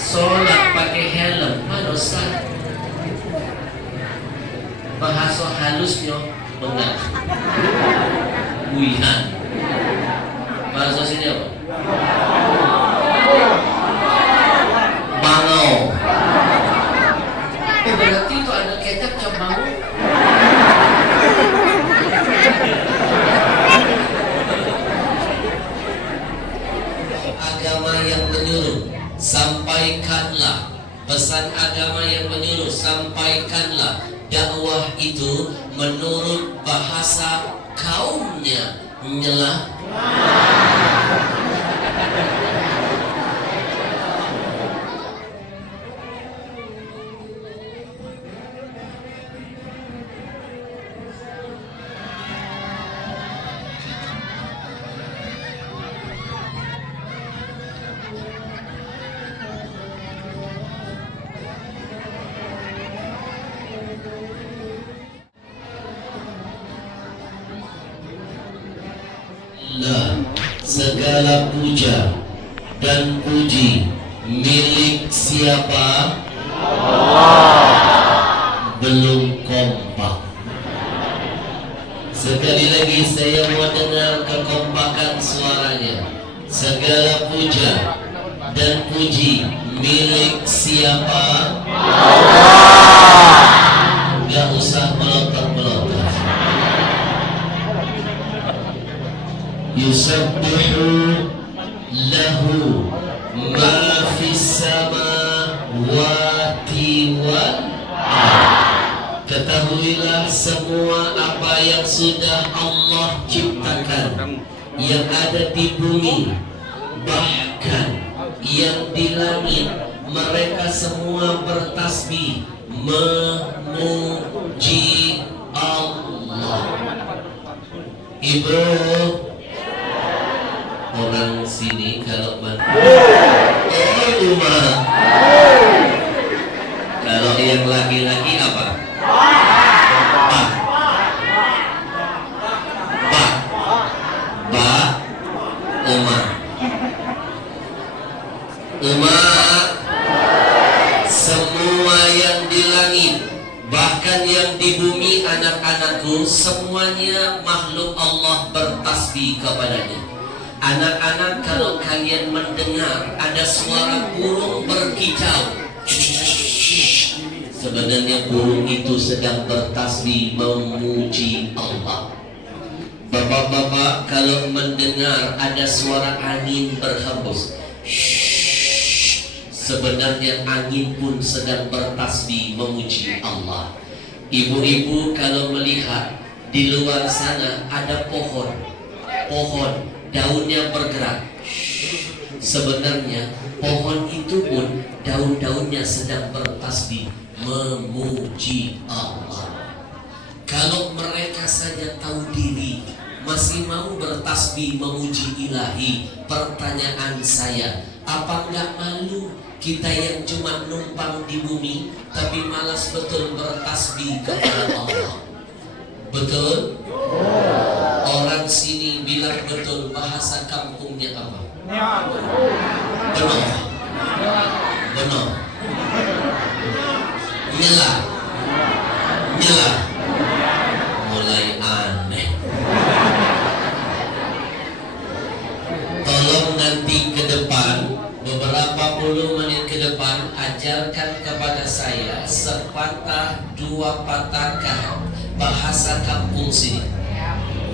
sholat pakai helm, mana sah? Bahasa halusnya enggak. Wihan. Bahasa sini apa? Bangau. Oh, berarti itu ada kecap cap bangau. Agama yang menyuruh, sampaikanlah. Pesan agama yang menyuruh, sampaikanlah. Dakwah itu menurut bahasa kaumnya menyelah. Segala puja dan puji milik siapa? Allah. Belum kompak. Sekali lagi saya mau dengar kekompakan suaranya. Segala puja dan puji milik siapa? Allah. Gak usah melotot-melotot. Yusabbihu lahu ma fis samawati wal ardh. Ketahuilah semua apa yang sudah Allah ciptakan, yang ada di bumi, bahkan yang di langit, mereka semua bertasbih memuji Allah. Ibu, orang sini kalau rumah, kalau yang laki-laki apa? Semua yang di langit, bahkan yang di bumi, anak-anakku, semuanya makhluk Allah bertasbih kepadanya. Anak-anak, kalau kalian mendengar ada suara burung berkicau, sebenarnya burung itu sedang bertasbih memuji Allah. Bapak-bapak, kalau mendengar ada suara angin berhembus, sebenarnya angin pun sedang bertasbih memuji Allah. Ibu-ibu, kalau melihat di luar sana ada pohon daunnya bergerak, sebenarnya pohon itu pun daun-daunnya sedang bertasbih memuji Allah. Kalau mereka saja tahu diri, masih mau bertasbih memuji ilahi, pertanyaan saya, apa enggak malu kita yang cuma numpang di bumi tapi malas betul bertasbih kepada Allah? Betul? Orang sini bilang betul, bahasa kampungnya apa? Benar. Benar. Nyela. Mulai aneh. Tolong nanti ke depan, beberapa puluh menit ke depan, ajarkan kepada saya sepatah dua patah bahasa kampung sini.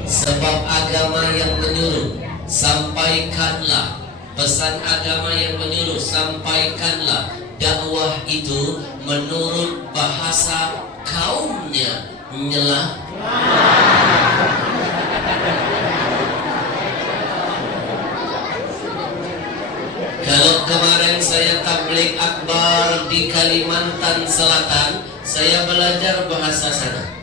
Sebab agama yang menyuruh, sampaikanlah. Pesan agama yang menyuruh, sampaikanlah. Dakwah itu menurut bahasa kaumnya menyelah. Kalau kemarin saya tabligh akbar di Kalimantan Selatan, saya belajar bahasa sana.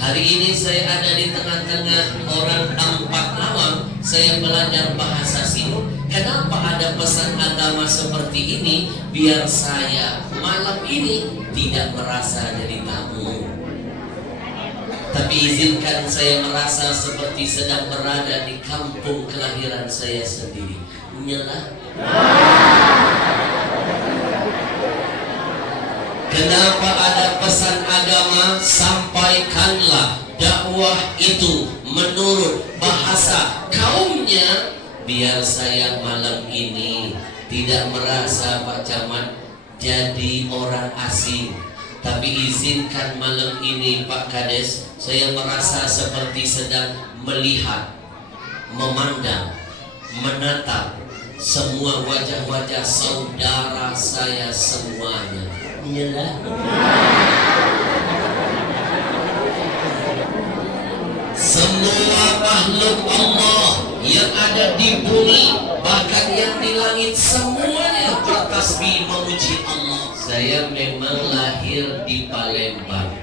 Hari ini saya ada di tengah-tengah orang Ampak Lawang, saya belajar bahasa sini. Kenapa ada pesan agama seperti ini? Biar saya malam ini tidak merasa jadi tamu, tapi izinkan saya merasa seperti sedang berada di kampung kelahiran saya sendiri. Menyelah. Kenapa ada pesan agama? Sampaikanlah dakwah itu menurut bahasa kaumnya, biar saya malam ini tidak merasa Pak Camat jadi orang asing. Tapi izinkan malam ini Pak Kades, saya merasa seperti sedang melihat, memandang, menatap semua wajah-wajah saudara saya semuanya. Iyalah. Semua makhluk Allah yang ada di bumi, bahkan yang di langit, semuanya bertasbih memuji Allah. Saya memang lahir di Palembang.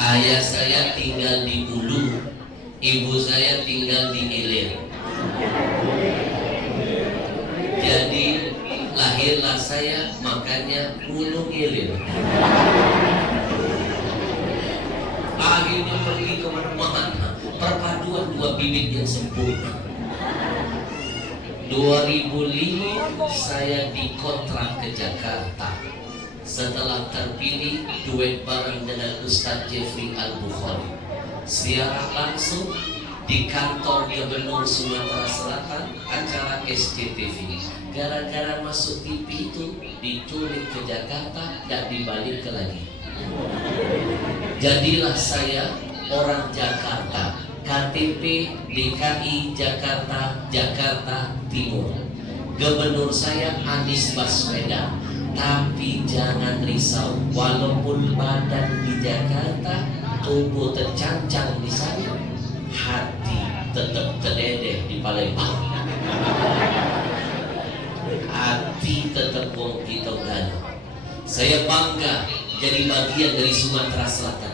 Ayah saya tinggal di Ulu, ibu saya tinggal di Ilir. Jadi lahirlah saya, makanya Ulu Ilir. Akhirnya pergi ke mana-mana, perpaduan dua bibit yang sempurna. 2005 saya dikontrak ke Jakarta. Setelah terpilih, duet bareng dengan Ustadz Jeffrey Al-Bukhari, siaran langsung di kantor Gubernur Sumatera Selatan, acara SCTV. Gara-gara masuk TV itu diculik ke Jakarta, gak dibalik lagi. Jadilah saya orang Jakarta, KTP DKI Jakarta, Jakarta Timur. Gubernur saya Anies Baswedan. Tapi jangan risau, walaupun badan di Jakarta, tubuh tercancang di sana, hati tetap terdedeh di Palembang. Hati tetap wong kita gana. Saya bangga jadi bagian dari Sumatera Selatan.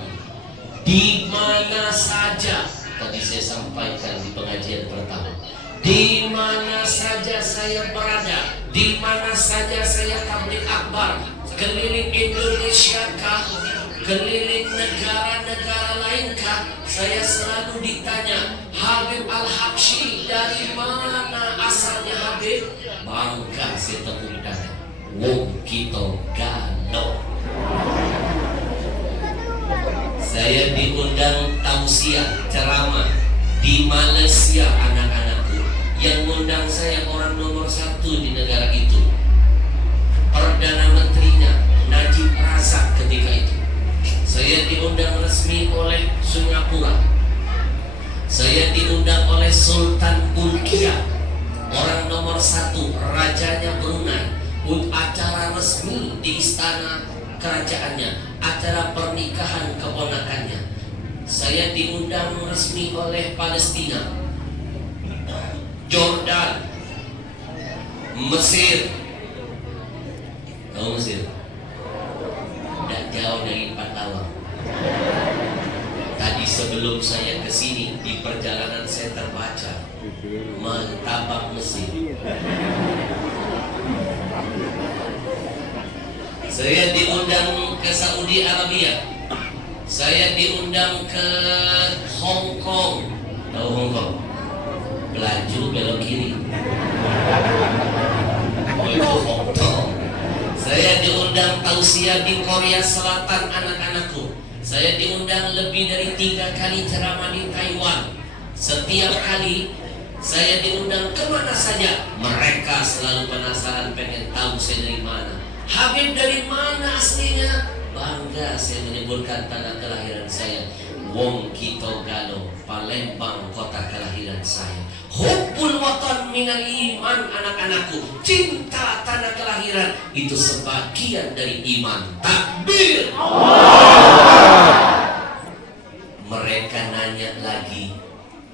Di mana saja, tadi saya sampaikan di pengajian pertama, di mana saja saya berada, di mana saja saya tabligh akbar, keliling Indonesia kah, keliling negara-negara lain kah, saya selalu ditanya, Habib Al-Habsyi dari mana asalnya Habib? Bangga saya tepuk tangan, wong kita gano. Saya diundang tausiah ceramah di Malaysia, anak-anakku. Yang undang saya orang nomor 1 di negara itu, Perdana Menterinya Najib Razak ketika itu. Saya diundang resmi oleh Singapura. Saya diundang oleh Sultan Bulkiah, orang nomor 1, rajanya Brunei, untuk acara resmi di istana kerajaannya, acara pernikahan keponakannya. Saya diundang resmi oleh Palestina, Jordan, Mesir. Tahu Mesir? Tidak jauh dari Patawang. Tadi sebelum saya ke sini, di perjalanan saya terbaca martabak Mesir. Saya diundang ke Saudi Arabia. Saya diundang ke Hong Kong. Tahu Hong Kong? Belaju belok kiri. Oh, itu Hong Kong. Saya diundang tausiah di Korea Selatan, anak-anakku. Saya diundang lebih dari 3 kali ceramah di Taiwan. Setiap kali saya diundang kemana saja, mereka selalu penasaran, pengen tahu saya dari mana. Habib dari mana aslinya? Bangga saya menyebutkan tanah kelahiran saya, wong Kito Galo, Palembang kota kelahiran saya. Hubbul watan minal iman, anak-anakku. Cinta tanah kelahiran itu sebagian dari iman. Takbir. Mereka nanya lagi,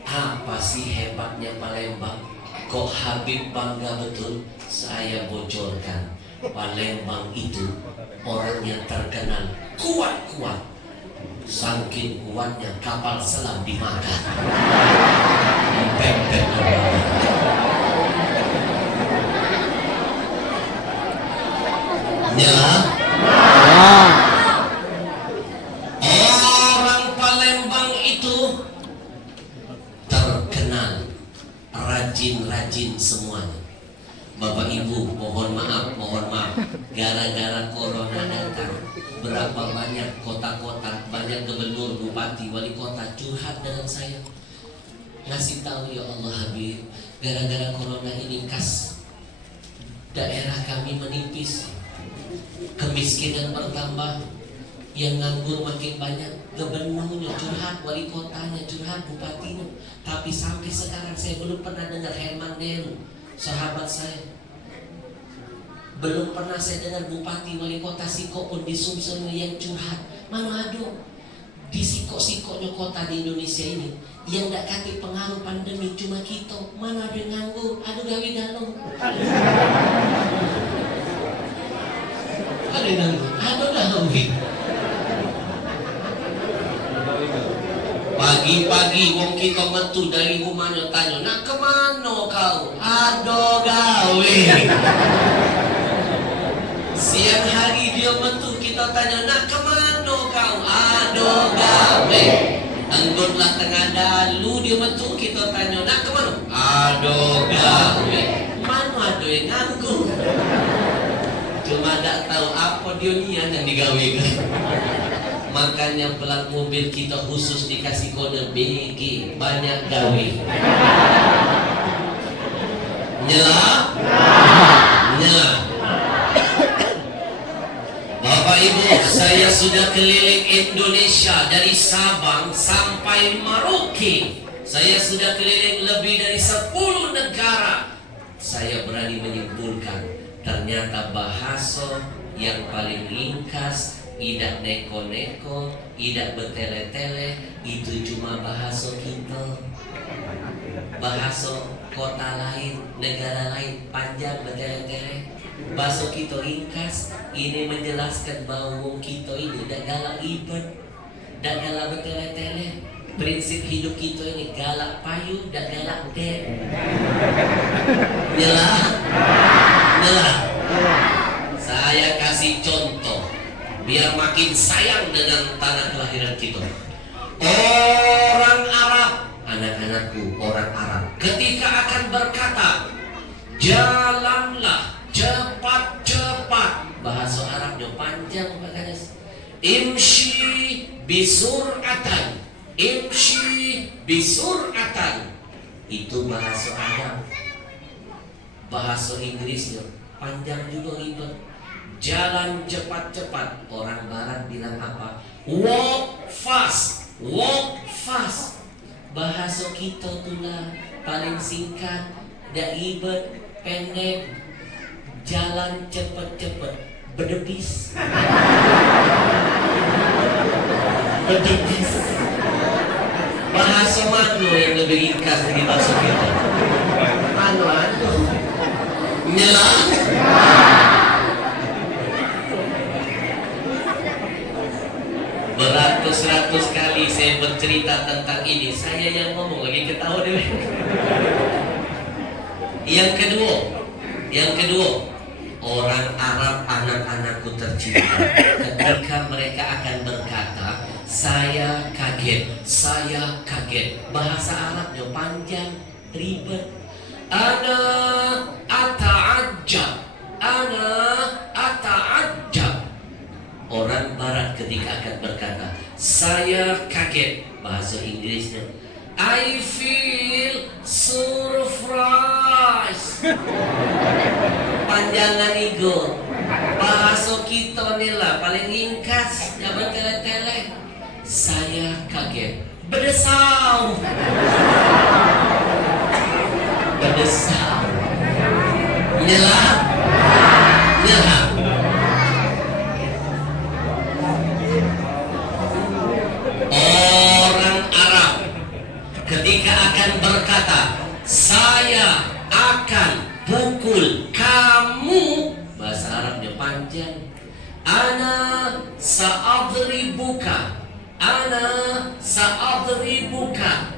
apa sih hebatnya Palembang? Kok Habib bangga betul? Saya bocorkan, Palembang itu orangnya terkenal kuat-kuat. Saking kuatnya kapal selam dimakan. Pempek. Ya. Orang Palembang itu terkenal rajin-rajin semuanya. Bapak Ibu, mohon maaf. Gara-gara corona datang, berapa banyak kota-kota, banyak gubernur, bupati, wali kota curhat dengan saya. Ngasih tahu, ya Allah Habib, gara-gara corona ini kas daerah kami menipis, kemiskinan bertambah, yang nganggur makin banyak. Gubernurnya curhat, wali kotanya curhat, bupatinya. Tapi sampai sekarang saya belum pernah dengar Herman Deru, sahabat saya. Belum pernah saya dengar bupati, wali kota Siko pun di Sumsel yang curhat. Manado, di Siko-Sikonya kota di Indonesia ini, yang gak kati pengaruh pandemi cuma kita. Mana ada yang nganggur, aduh gawe galong. Ada yang nganggur, aduh gawe. Pagi-pagi wong kita metu dari rumahnya tanya, nak kemana kau? Aduh gawe. Siang hari dia metu kita tanya, nak kemana kau? Aduh gawe. Anggotlah tengah dalu dia metu kita tanya, nak kemana? Aduh gawe. Mana ada yang nganggur? Cuma tak tahu apa dia niat yang digawekan. Makanya pelat mobil kita khusus dikasih kode BG, banyak gawe. Nyala? Nyala. Bapak Ibu, saya sudah keliling Indonesia dari Sabang sampai Merauke. Saya sudah keliling lebih dari 10 negara. Saya berani menyimpulkan, ternyata bahasa yang paling ringkas, tidak neko-neko, tidak bertele-tele, itu cuma bahasa kita. Bahasa kota lain, negara lain panjang bertele-tele. Bahasa kita ringkas. Ini menjelaskan bahwa kita ini tidak galak ribet, tidak galak bertele-tele. Prinsip hidup kita ini galak payu, tidak galak den. Nyala? Nyala? Saya kasih contoh biar makin sayang dengan tanah kelahiran kita. Orang Arab, anak-anakku orang Arab, ketika akan berkata, jalanlah cepat-cepat, bahasa Arabnya panjang makanya. Imshi bisur'atan, imshi bisur'atan, itu bahasa Arab. Bahasa Inggrisnya panjang juga ribet. Jalan cepat-cepat, orang barat bilang apa? Walk fast, walk fast. Bahasa kita tulah paling singkat, tidak ribet, pendek. Jalan cepat-cepat, berdebis. Berdebis. Bahasa mana yang lebih ringkas dari bahasa kita? Anu. Nyala. Beratus-ratus kali saya bercerita tentang ini, saya yang ngomong lagi ketawa deh. Yang kedua, orang Arab anak-anakku tercinta, ketika mereka akan berkata, saya kaget. Bahasa Arabnya panjang, ribet. Ana ata'ajjab. Orang Barat ketika akan berkata, saya kaget, bahasa Inggrisnya, I feel surprised. Panjangan ego. Bahasa kita nila paling ringkas, gak bertele-tele. Saya kaget, berdesau. Nyala. Orang Arab ketika akan berkata, saya akan pukul kamu, bahasa Arabnya panjang. Ana sa'adribuka.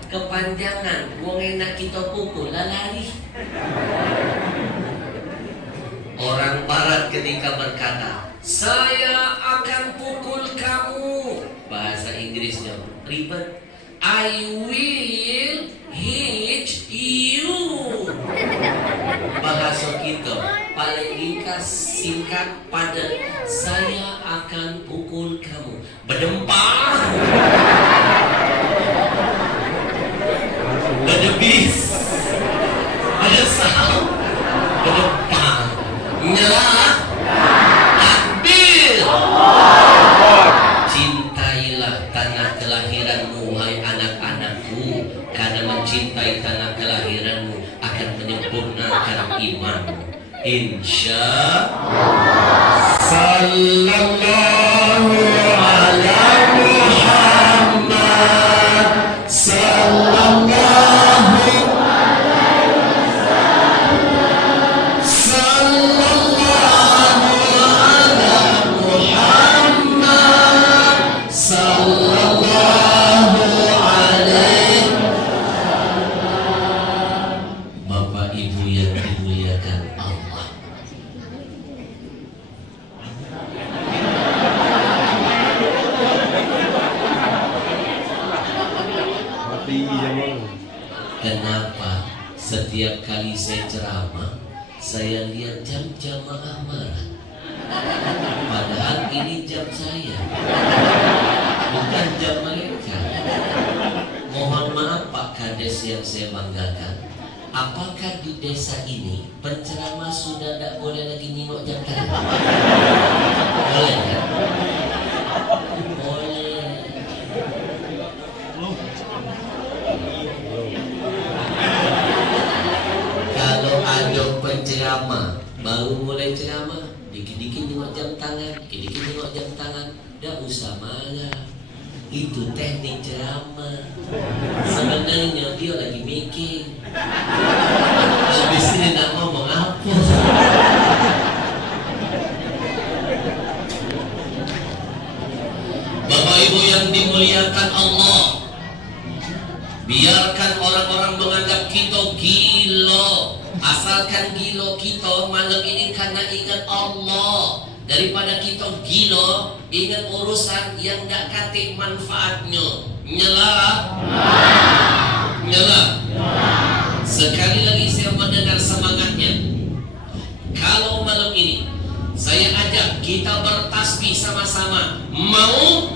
Kepanjangan, wong enak kita pukul, lari. Orang Barat ketika berkata, saya akan pukul kamu, bahasa Inggrisnya ribet. I will hit you. Bahasa kita itu paling ringkas, singkat, padat. Saya akan pukul kamu. Berdempar, berdebis, berdesal, berdempar, nyala, takbir. Cintailah tanah kelahiranmu, wahai anak-anakku, karena mencintai tanah kelahiranmu akan menyempurnakan imanmu. Insya Allah. Sallallahu ala Muhammad, sallallahu alaihi wasallam, sallallahu ala Muhammad, sallallahu alaihi wasallam. Bapak Ibu yang dimuliakan Allah, kenapa setiap kali saya ceramah saya lihat jam jamaah marah? Padahal ini jam saya, bukan jam mereka. Mohon maaf Pak Kades yang saya banggakan. Apakah di desa ini penceramah sudah tidak boleh lagi nyimak jam tangan? Boleh kan? Boleh. Kalau ada penceramah baru mulai ceramah, dikit-dikit nyimak jam tangan, dikit-dikit nyimak jam tangan, tidak usah marah. Itu teknik ceramah. Sebenarnya dia lagi mikir, habis ini nak ngomong apa. Bapak Ibu yang dimuliakan Allah, biarkan orang-orang menganggap kita gila, asalkan gila kita malam ini karena ingat Allah, daripada kita gila ingat urusan yang gak katik manfaatnya. Nyala, nyala. Sekali lagi saya mendengar semangatnya. Kalau malam ini saya ajak kita bertasbih sama-sama, mau?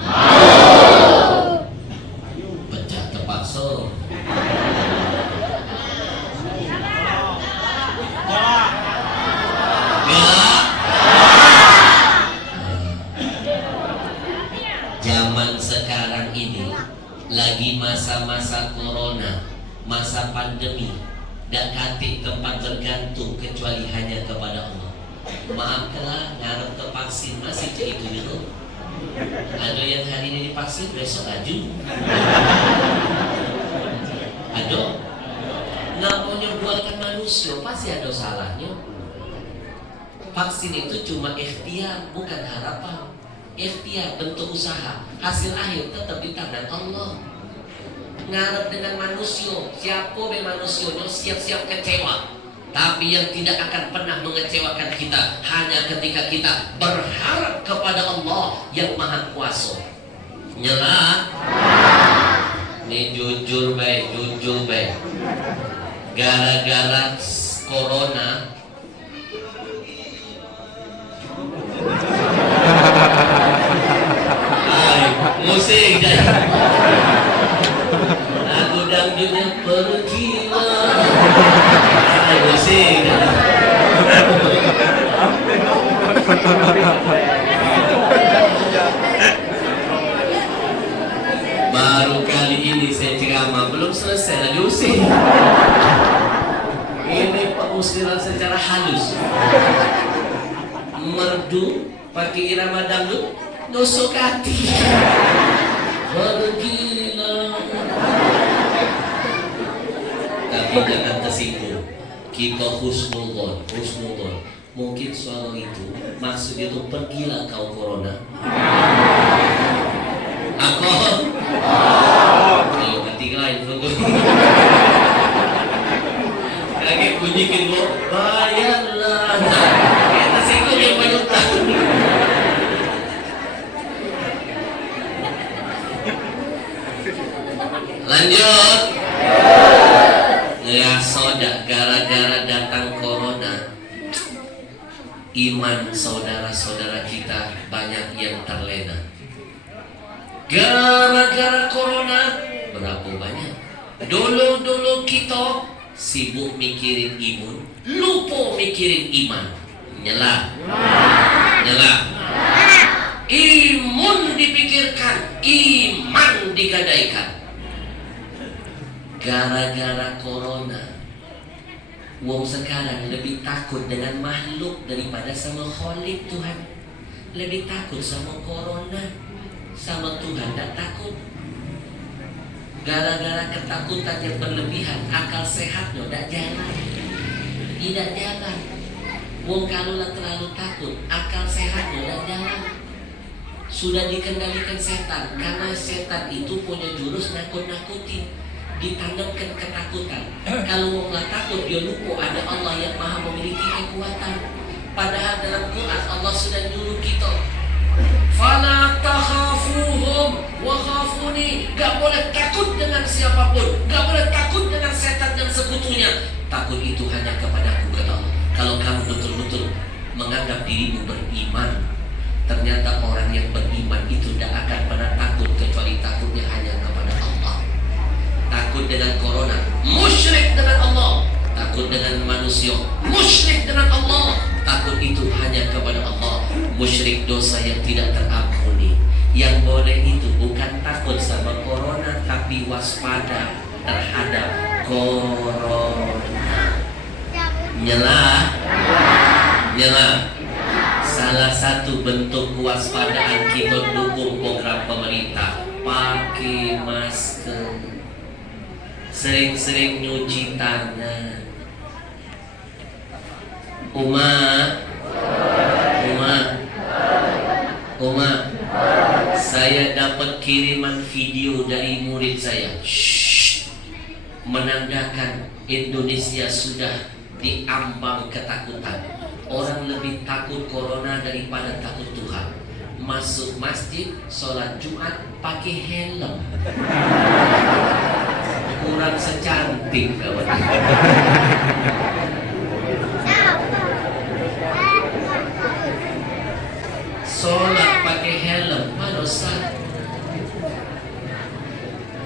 Pecah tepat so. Zaman sekarang ini lagi masa-masa corona, masa pandemi, dan katik tempat bergantung kecuali hanya kepada Allah. Maafkanlah, ngarep ke vaksin masih itu gitu. Ada yang hari ini divaksin, besok aju. Ada. Namanya buatkan manusia pasti ada salahnya. Vaksin itu cuma ikhtiar, bukan harapan. Ikhtiar, bentuk usaha, hasil akhir tetap di tangan Allah. Ngarep dengan manusia, siapa be manusianya siap-siap kecewa. Tapi yang tidak akan pernah mengecewakan kita hanya ketika kita berharap kepada Allah yang Maha Kuasa. Nyala. Ini jujur baik, jujur baik. Gara-gara corona musik lagu dangdutnya pergilah. Musik baru kali ini saya ceramah, belum selesai lagi musik. Ini pengusiran secara halus, merdu pakai irama dangdut, nusuk hati. Pergilah. Tapi jangan tersinggung. Kita husnudon. Mungkin soal itu maksudnya itu pergilah kau corona. Aku. Kalau ketinggalan itu. Lagi bunyikin gua, bayarlah. Kita tersinggung yang banyak. Lanjut. Ya soda, gara-gara datang corona iman saudara-saudara kita banyak yang terlena. Gara-gara corona berapa banyak? Dulu kita sibuk mikirin imun, lupa mikirin iman. Nyela. Imun dipikirkan, iman digadaikan. Gara-gara corona, wong sekarang lebih takut dengan makhluk daripada sama Khalik Tuhan. Lebih takut sama corona, sama Tuhan tak takut. Gara-gara ketakutan yang berlebihan, akal sehatnya tak jalan. Tidak jalan. Wong kalau terlalu takut, akal sehatnya tak jalan. Sudah dikendalikan setan, karena setan itu punya jurus nakut-nakuti, ditanamkan ketakutan. Kalau wong nggak takut, dia lupa ada Allah yang maha memiliki kekuatan. Padahal dalam Quran Allah sudah nyuruh kita, fala takhafuhum wa khafuni. Gak boleh takut dengan siapapun, gak boleh takut dengan setan dan sekutunya. Takut itu hanya kepadaku, kata Allah. Kalau kamu betul-betul menganggap dirimu beriman, ternyata orang yang beriman itu tidak akan pernah takut, kecuali takutnya hanya kepada Allah. Takut dengan corona, musyrik dengan Allah. Takut dengan manusia, musyrik dengan Allah. Takut itu hanya kepada Allah. Musyrik dosa yang tidak terampuni. Yang boleh itu bukan takut sama corona, tapi waspada terhadap corona. Nyela. Salah satu bentuk kewaspadaan kita dukung program pemerintah, pakai masker, sering-sering nyuci tangan. Uma, saya dapat kiriman video dari murid saya. Menandakan Indonesia sudah diambang ketakutan. Orang lebih takut corona daripada takut Tuhan. Masuk masjid, sholat Jumat pakai helm. Kurang secantik kawan. Sholat pakai helm, dosa.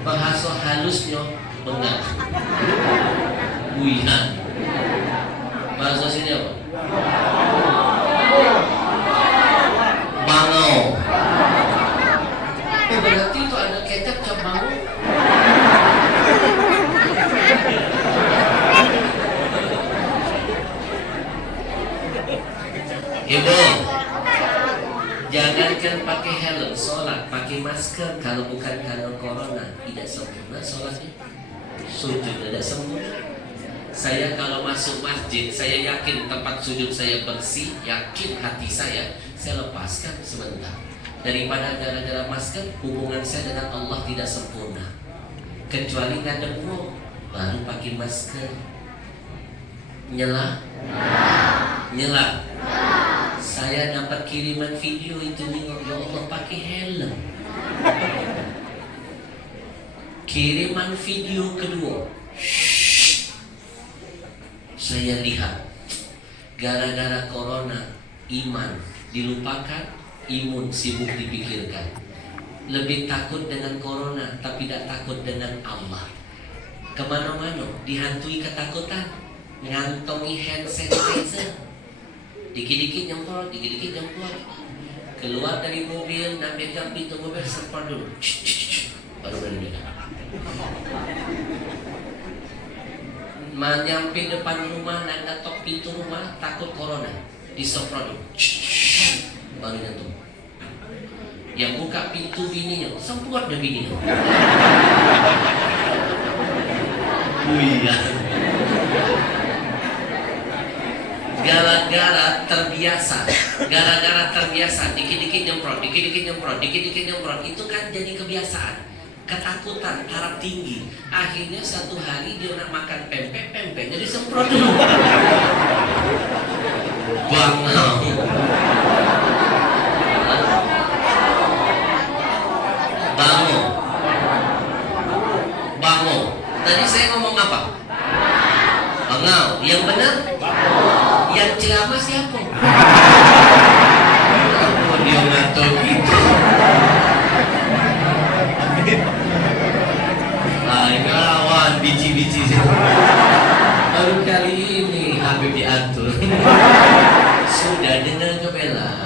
Bahasa halusnya bengak. Buihan. Bahasa sini apa? Bangau. Oh, berarti itu ada kecap cap bangau. Ibu, jangankan pakai helm sholat, pakai masker. Kalau bukan karena corona, tidak sempurna sholatnya. Sujud tidak sempurna. Saya kalau masuk masjid, saya yakin tempat sujud saya bersih, yakin hati saya lepaskan sebentar. Daripada gara-gara masker, hubungan saya dengan Allah tidak sempurna. Kecuali ngadep wong, baru pakai masker. Nyela. Saya dapat kiriman video itu nih, ya Allah pakai helm. Kiriman video kedua. Saya lihat, gara-gara corona, iman dilupakan, imun sibuk dipikirkan. Lebih takut dengan corona, tapi tidak takut dengan Allah. Kemana-mana dihantui ketakutan, ngantongi hand sanitizer, dikit-dikit nyemprot. Keluar dari mobil, nampak pintu mobil, semprot dulu, baru berani. Nyampe depan rumah, nak ngetok pintu rumah, takut corona, disemprot dulu, baru nyentuh. Yang buka pintu bininya, semprot deh bininya. Gara-gara terbiasa, dikit-dikit nyemprot, itu kan jadi kebiasaan. Ketakutan taraf tinggi. Akhirnya satu hari dia nak makan pempeknya disemprot dulu. Bango. Tadi saya ngomong apa? Bangau. Yang benar? Yang ceramah siapa? Oh, dia ngatur gitu. Lawan biji-biji sih. Baru kali ini Habib diatur. Sudah dengar kebela.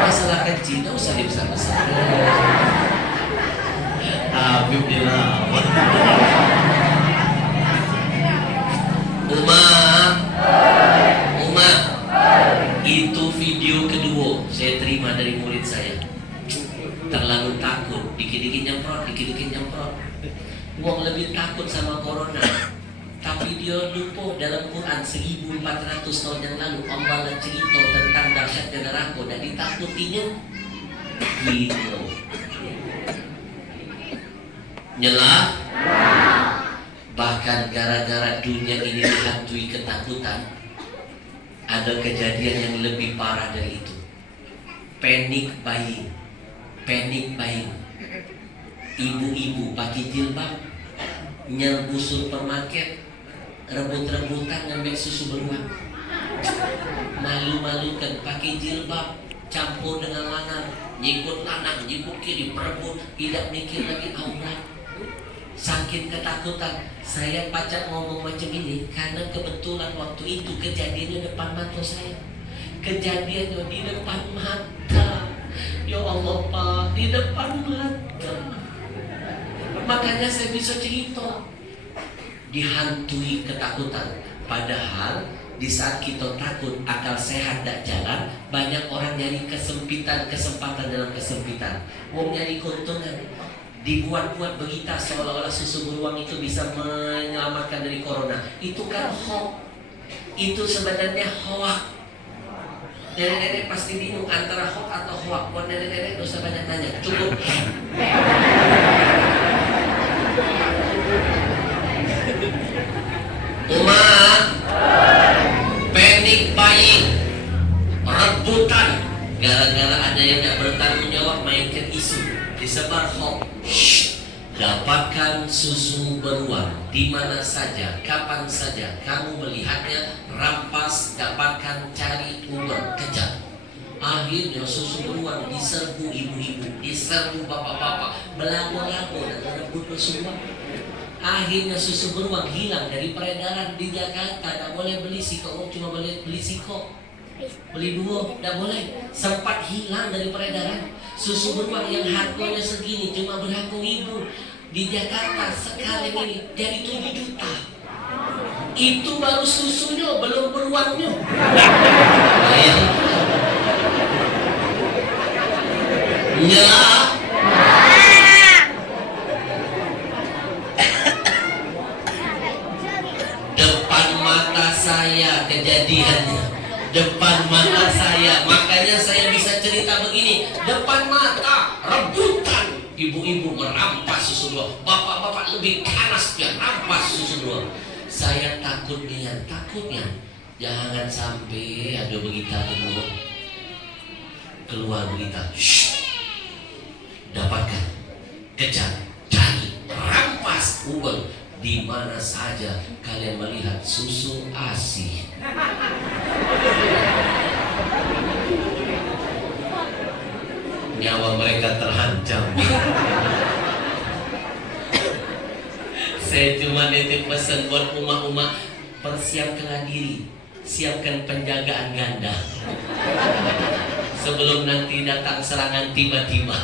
Masalah kecil tak usah dibesar-besar. Habib dilawan. Umar, itu video kedua saya terima dari murid saya. Terlalu takut, dikit-dikit nyemprot. Wong lebih takut sama corona. Tapi dia lupa dalam Quran 1400 tahun yang lalu Allah cerita tentang dahsyatnya neraka dan ditakutinya. Gitu. Nyela. Bahkan gara-gara dunia ini dihantui ketakutan, ada kejadian yang lebih parah dari itu. Panic buying. Ibu-ibu pakai jilbab nyerbu supermarket, rebut-rebutan ngambil susu beruang. Malu-malukan pakai jilbab campur dengan lanang, nyikut kiri, perebut, tidak mikir lagi aurat. Saking ketakutan, saya pacak ngomong macam ini karena kebetulan waktu itu kejadiannya depan mata saya. Kejadiannya di depan mata. Ya Allah Pak, di depan mata. Makanya saya bisa cerita. Dihantui ketakutan. Padahal di saat kita takut, akal sehat tak jalan, banyak orang nyari kesempatan dalam kesempitan. Wong nyari keuntungan. Dibuat-buat berita seolah-olah susu beruang itu bisa menyelamatkan dari corona. Itu kan hoax. Itu sebenarnya hoax. Nenek-nenek pasti bingung antara hoax atau hoax. Buat nenek-nenek gak usah banyak tanya. Cukup. Umat, panic buying, rebutan, gara-gara ada yang gak bertanggung jawab mainkan isu, disebar hoax. Dapatkan susu beruang di mana saja, kapan saja kamu melihatnya, rampas, dapatkan, cari, Uber, kejar. Akhirnya susu beruang diserbu ibu-ibu, diserbu bapak-bapak, belagu-lagu dan merebut semua. Akhirnya susu beruang hilang dari peredaran di Jakarta. Tak boleh beli siko, cuma boleh beli siko. Beli dua, tak boleh. Sempat hilang dari peredaran. Susu beruang yang harganya segini cuma berlaku ribu di Jakarta sekali ini jadi 7 juta. Itu baru susunya, belum beruangnya. Nyala. Depan mata saya kejadiannya. Depan mata saya, makanya saya bisa cerita begini. Depan mata, rebutan. Ibu-ibu merampas susu beruang, bapak-bapak lebih panas dia rampas susu beruang. Saya takutnya jangan sampai ada berita keluar berita. Dapatkan, kejar, cari, rampas, ubah di mana saja kalian melihat susu ASI. Nyawa mereka terancam. Saya cuma nitip pesan buat umat-umat, persiapkanlah diri, siapkan penjagaan ganda sebelum nanti datang serangan tiba-tiba.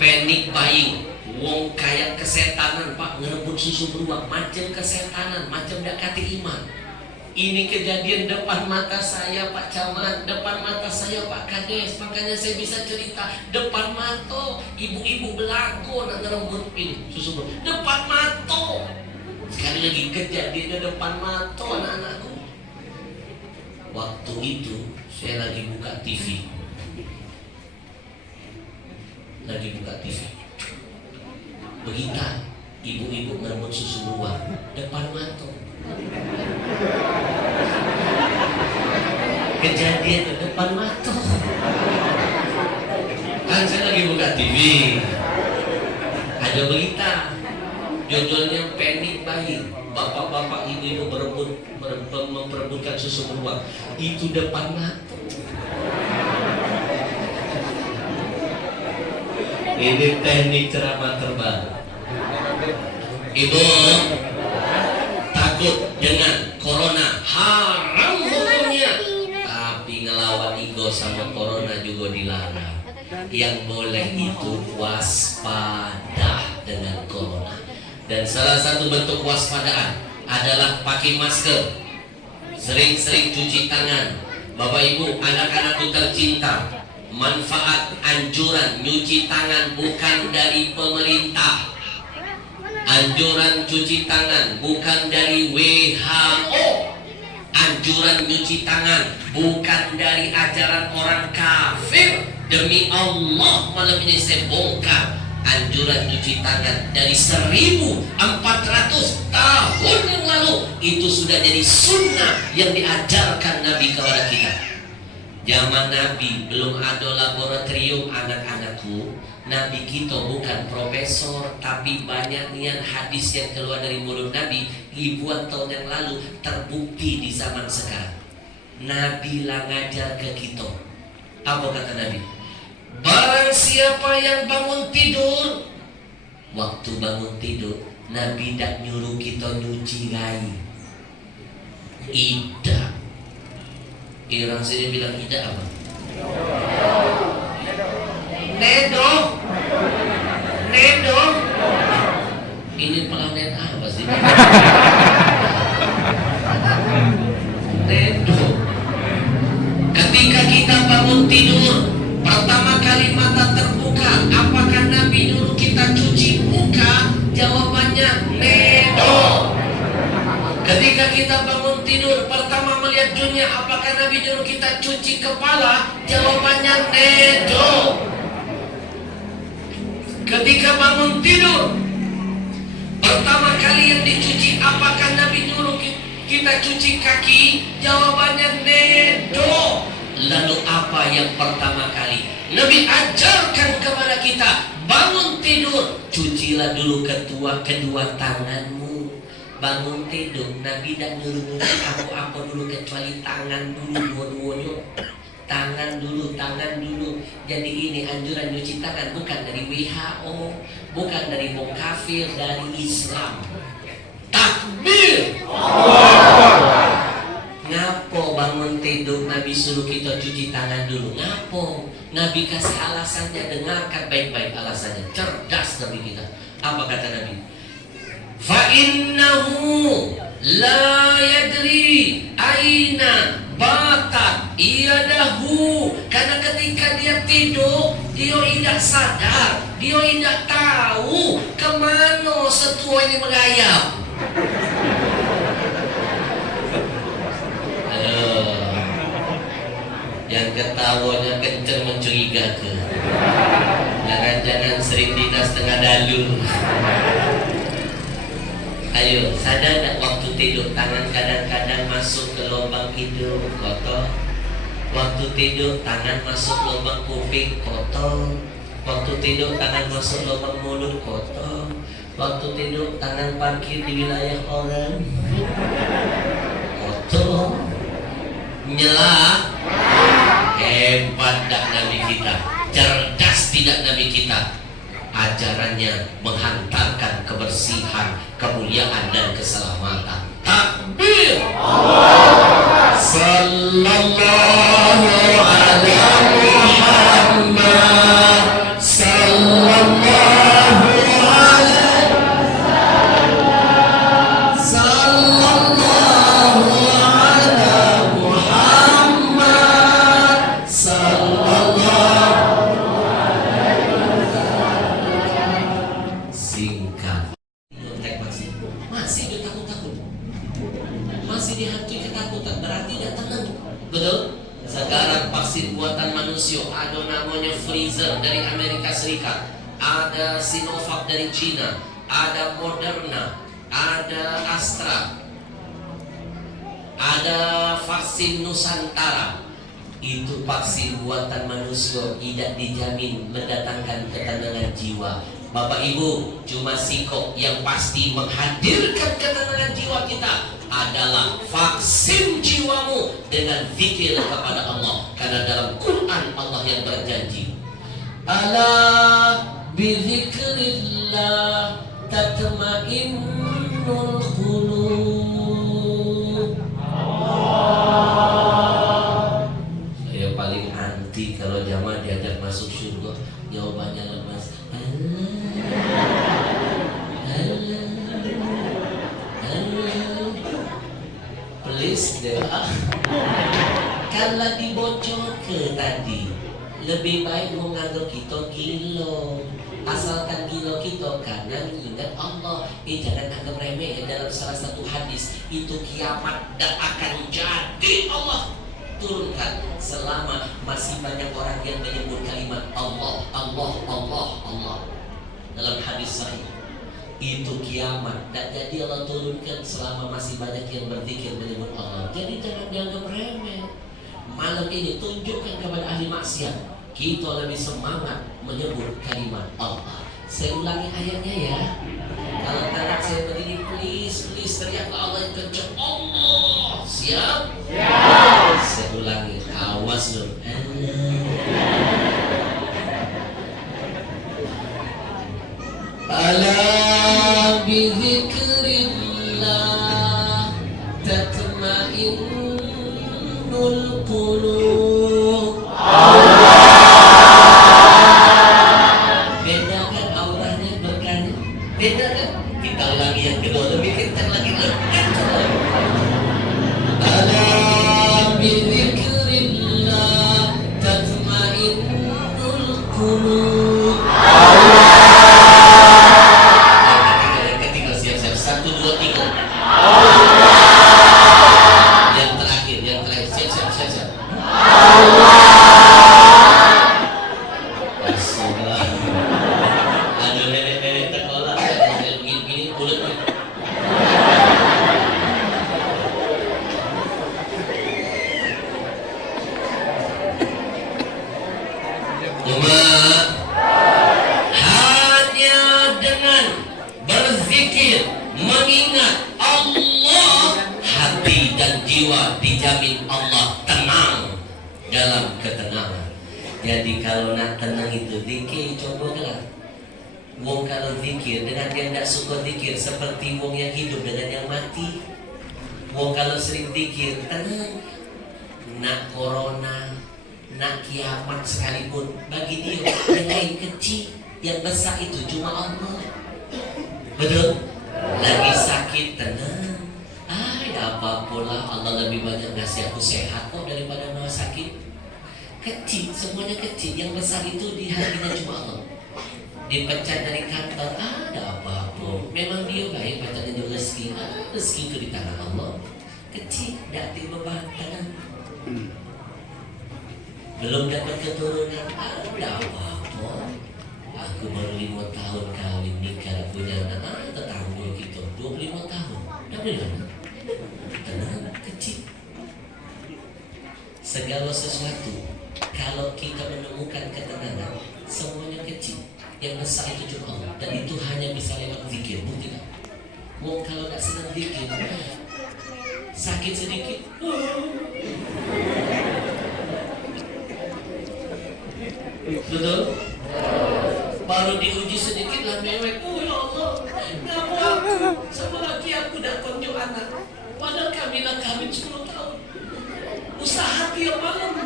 Panic buying, wong kayak kesetanan Pak, ngerebut susu beruang, macam kesetanan, macam dak kati iman. Ini kejadian depan mata saya Pak Camat, depan mata saya Pak Kades. Makanya saya bisa cerita depan mata ibu-ibu belagu nak ngerebut ini susu beruang. Depan mata. Sekali lagi kejadiannya depan mata anak-anakku. Waktu itu saya lagi buka TV. Berita ibu-ibu merebut susu beruang depan mata. Kejadian di depan mata. Kan saya lagi buka TV, ada berita judulnya panic buying, bapak-bapak ibu-ibu berebut menyebutkan susu beruang. Itu depan mata. Ini teknik ceramah terbaru. Ibu takut dengan corona, haram hukumnya. Tapi ngelawan ego sama corona juga dilarang. Yang boleh itu waspada dengan corona. Dan salah satu bentuk waspadaan adalah pakai masker, sering-sering cuci tangan. Bapak Ibu, anak-anakku tercinta, manfaat anjuran nyuci tangan bukan dari pemerintah. Anjuran cuci tangan bukan dari WHO. Anjuran cuci tangan bukan dari ajaran orang kafir. Demi Allah, malam ini saya bongkar anjuran cuci tangan dari 1400 tahun yang lalu. Itu sudah jadi sunnah yang diajarkan Nabi kepada kita. Zaman Nabi belum ada laboratorium, anak-anakku. Nabi kita bukan profesor, tapi banyak nian hadis yang keluar dari mulut Nabi ribuan tahun yang lalu terbukti di zaman sekarang. Nabi lah ngajar ke kita. Apa kata Nabi? Barang siapa yang bangun tidur, waktu bangun tidur, Nabi tak nyuruh kita nyuci rai. Ida. Orang sini bilang ida apa? Nedo. Nedo. Ini planet apa sih? Nedo. Ketika kita bangun tidur, pertama kali mata terbuka, apakah Nabi nyuruh kita cuci muka? Jawabannya nedo. Ketika kita bangun tidur, pertama melihat dunia, apakah Nabi nyuruh kita cuci kepala? Jawabannya nedo. Ketika bangun tidur, pertama kali yang dicuci, apakah Nabi nyuruh kita cuci kaki? Jawabannya nedo. Lalu apa yang pertama kali Nabi ajarkan kepada kita? Bangun tidur, cucilah dulu kedua tanganmu. Bangun tidur, Nabi tidak nyuruh apa-apa dulu kecuali tangan dulu, dua-duanya. Tangan dulu. Jadi ini anjuran cuci tangan bukan dari WHO, bukan dari wong kafir, dari Islam. Takbir. Ngapo bangun tidur Nabi suruh kita cuci tangan dulu? Ngapo? Nabi kasih alasannya, dengarkan baik-baik alasannya. Cerdas Nabi kita. Apa kata Nabi? Fa innahu la yadri aina batat iyadahu. Karena ketika dia tidur, dia tidak sadar, dia tidak tahu kemana setua ini merayap. Yang ketawanya kenceng mencurigakan. Jangan-jangan sering dinas tengah dalur. Ayo, sadar tak waktu tidur tangan kadang-kadang masuk ke lubang hidung kotor. Waktu tidur tangan masuk lubang kuping kotor. Waktu tidur tangan masuk lubang mulut kotor. Waktu tidur tangan parkir di wilayah orang kotor. Nyela. Hebat tak Nabi kita. Cerdas tidak Nabi kita. Ajarannya menghantarkan kebersihan, kemuliaan dan keselamatan. Takbir. Sallallahu alaihi Muhammad. Sallallahu alaihi sallallahu alaihi Muhammad. Sallallahu singkat. Masih dia takut-takut, masih dihantui ketakutan, berarti dia tenang. Betul? Sekarang vaksin buatan manusia, ada namanya Pfizer dari Amerika Serikat, ada Sinovac dari China, ada Moderna, ada Astra, ada vaksin Nusantara. Itu vaksin buatan manusia, tidak dijamin mendatangkan ketenangan jiwa. Bapak Ibu, cuma sikok yang pasti menghadirkan ketenangan jiwa kita. adalah vaksin jiwamu dengan zikir kepada Allah. Karena dalam Quran Allah yang berjanji, ala bizikrillah tatmainnul qulub. Saya paling anti kalau jamaah diajak masuk surga jawabannya lemas. Please deh. Kalau dibocor ke tadi, lebih baik menganggap kita gilo. Asalkan gilo kita karena ingat Allah. Jangan anggap remeh. Dalam salah satu hadis itu kiamat dan akan jadi Allah turunkan selama masih banyak orang yang menyebut kalimat Allah, Allah, Allah, Allah. Dalam hadis sahih itu kiamat dan jadi Allah turunkan selama masih banyak yang berzikir menyebut Allah. Jadi jangan dianggap remeh. Malam ini tunjukkan kepada ahli maksiat kita lebih semangat menyebut kalimat Allah. Saya ulangi ayatnya ya. Kalau tangan saya berdiri, please teriaklah Allah yang kencang. Allah. Siap? Siap. Saya ulangi. Awas dong. Ala bizikrillah tatmainnul qulub. Beda kan auranya berkahnya? Beda kan? Kita ulangi yang kedua lebih kencang lagi. Ala bizikrillah tatmainnul qulub. Dijamin Allah tenang dalam ketenangan. Jadi kalau nak tenang itu zikir, coba kan. Wong kalau zikir dengan yang tak suka zikir seperti wong yang hidup dengan yang mati. Wong kalau sering zikir tenang. Nak corona, nak kiamat sekalipun bagi dia yang lain kecil, yang besar itu cuma Allah. Betul? Lagi sakit tenang. Apapulah Allah lebih banyak ngasih aku sehat kok daripada mau sakit. Kecil, semuanya kecil. Yang besar itu di hatinya cuma Allah. Dipecat dari kantor, ada apa-apa. Memang dia baik, pacatnya juga rezeki. Rezeki itu di tangan Allah. Kecil, dapat beban tangan. Belum dapat keturunan, ada apa-apa. Aku baru 5 tahun kawin nikah punya anak, tetangga kita 25 tahun. Dapat mana? Tenang, kecil. Segala sesuatu kalau kita menemukan ketenangan, semuanya kecil. Yang besar itu cuma Allah, dan itu hanya bisa lewat zikir. Bukti tak? Mau kalau tak senang zikir, sakit sedikit, betul? Baru diuji sedikit lah mewek. Ya Allah, ngapu aku sama laki aku dah konjuk anak. Padahal kami 10 tahun. Usaha tiap malam. 10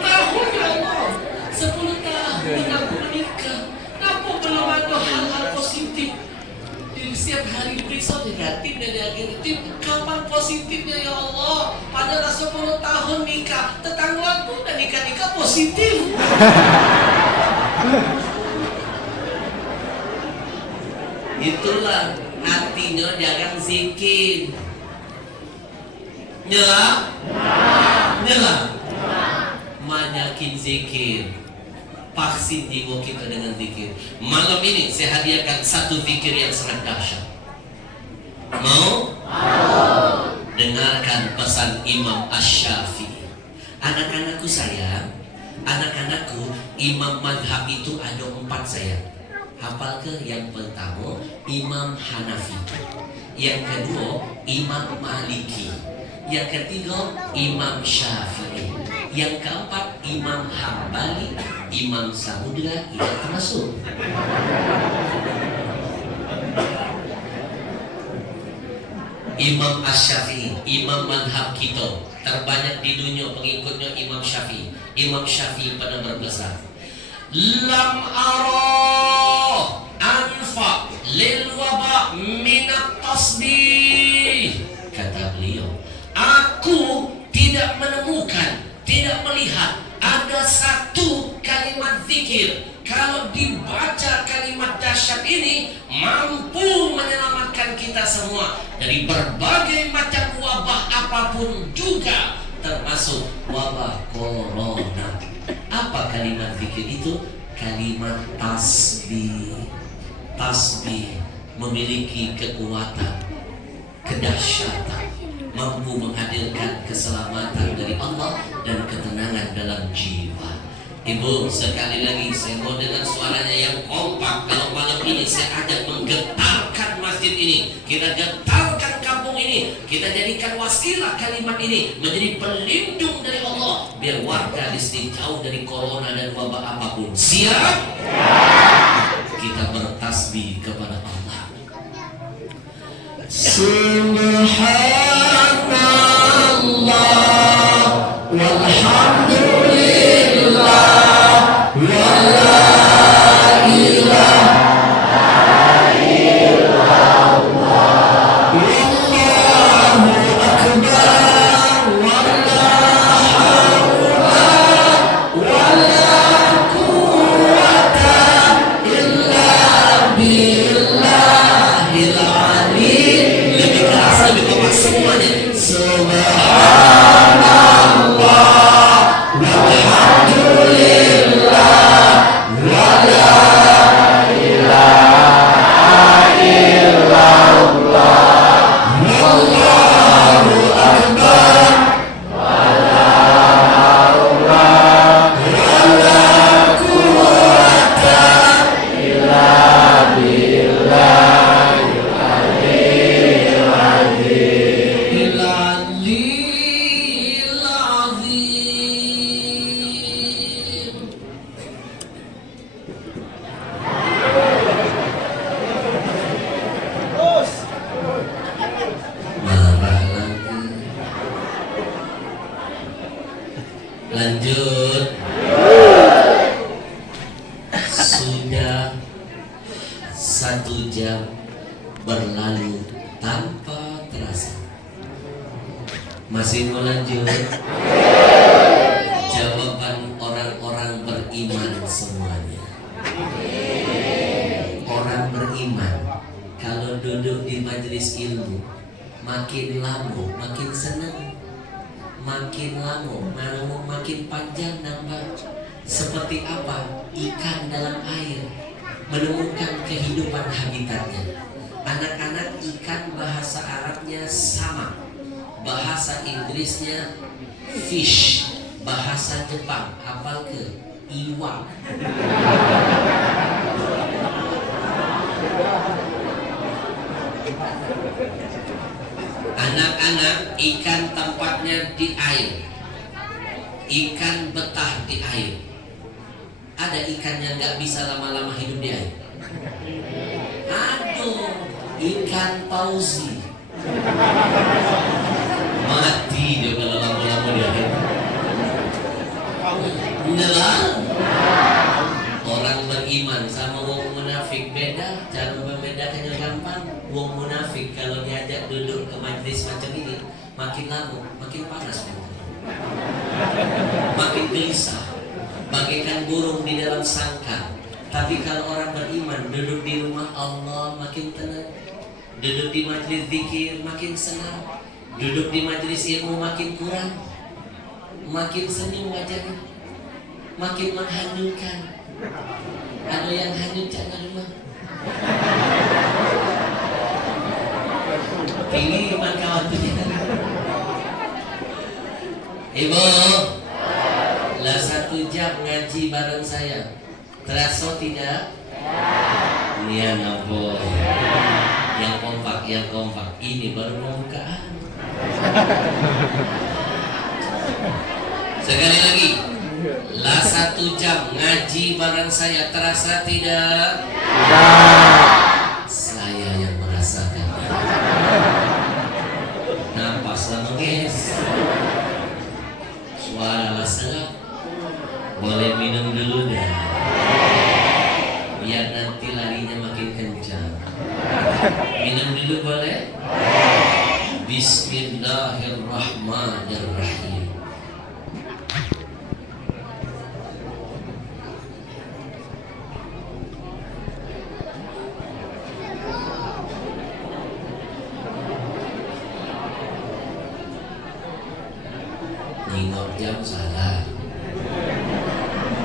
tahun ya Allah. 10 tahun aku menikah. Kenapa belum ada hal-hal positif? Di setiap hari periksa negatif dan negatif. Kapan positifnya ya Allah? Padahal 10 tahun nikah. Tetanggaku udah nikah positif. Itulah hatinya jangan zikir. Nyala? Banyakin zikir. Vaksin jiwa kita dengan zikir. Malam ini saya hadiahkan satu zikir yang sangat dahsyat. Mau? Dengarkan pesan Imam Asy-Syafi'i. Anak-anakku sayang, anak-anakku, imam madhab itu ada 4 sayang. Hafal ke? Yang pertama Imam Hanafi, yang kedua Imam Maliki, yang ketiga Imam Syafi'i, yang keempat Imam Hambali, Imam Samudra tidak termasuk. Imam Asy-Syafi'i, imam madhab kita terbanyak di dunia pengikutnya Imam Syafi'i. Imam Syafi'i pernah berpesan, lam ara anfa lil waba minat tasbih. Kata beliau, aku tidak menemukan, tidak melihat ada satu kalimat zikir kalau dibaca kalimat dahsyat ini mampu menyelamatkan kita semua dari berbagai macam wabah apapun juga, termasuk wabah corona. Apa kalimat zikir itu? Kalimat tasbih. Tasbih memiliki kekuatan, kedahsyatan, mampu menghadirkan keselamatan dari Allah dan ketenangan dalam jiwa. Ibu, sekali lagi saya mau dengar suaranya yang kompak. Kalau malam ini saya ajak menggetarkan masjid ini, kita getarkan kampung ini, kita jadikan wasilah kalimat ini menjadi pelindung dari Allah, biar warga di sini jauh dari corona dan wabah apapun. Siap? Kita bertasbih kepada Allah. Subhanallah walhamdulillah wala ilaha illallah wallahu akbar wala haula wala quwwata illa billahil aliyyil. Lebih keras, lebih kompak semuanya. Subhanallah walhamdulillah wala ilaha illallah wallahu akbar wala haula wala quwwata illa billahil aliyyil azim. Lanjut. Sudah 1 jam berlalu tanpa terasa. Masih mau lanjut? Jawaban orang-orang beriman semuanya. Orang beriman kalau duduk di majelis ilmu, makin lama makin senang, makin lama makin panjang nambah. Seperti apa? Ikan dalam air menemukan kehidupan habitatnya. Anak-anak ikan bahasa Arabnya sama, bahasa Inggrisnya fish, bahasa Jepang hafal ke? Iwak. Anak-anak ikan tempatnya di air, ikan betah di air. Ada ikan yang gak bisa lama-lama hidup di air. Aduh, ikan pausi mati dia kalau lama-lama di air. Nyelam. Orang beriman sama wong munafik beda. Cara membedakannya gampang. Wong munafik kalau diajak duduk ke majlis macam ini, makin lama makin panas, makin gelisah, bagaikan burung di dalam sangkar. Tapi kalau orang beriman duduk di rumah Allah makin tenang, duduk di majlis zikir makin senang, duduk di majlis ilmu makin kurang, makin senyum wajahnya, makin menghanyutkan. Ada yang hanyut jangan rumah. Ini iman kawan tu. Ibu, lah 1 jam ngaji bareng saya. Terasa tidak? Ya nopo. Yang kompak. Ini baru pembukaan. Sekali lagi. Lah 1 jam ngaji bareng saya terasa tidak? Saya yang merasakan. Napas lah menges. Suara masalah. Boleh minum dulu dah. Biar nanti larinya makin kencang. Minum dulu boleh? Bismillahirrahmanirrahim. Nengok jam salah.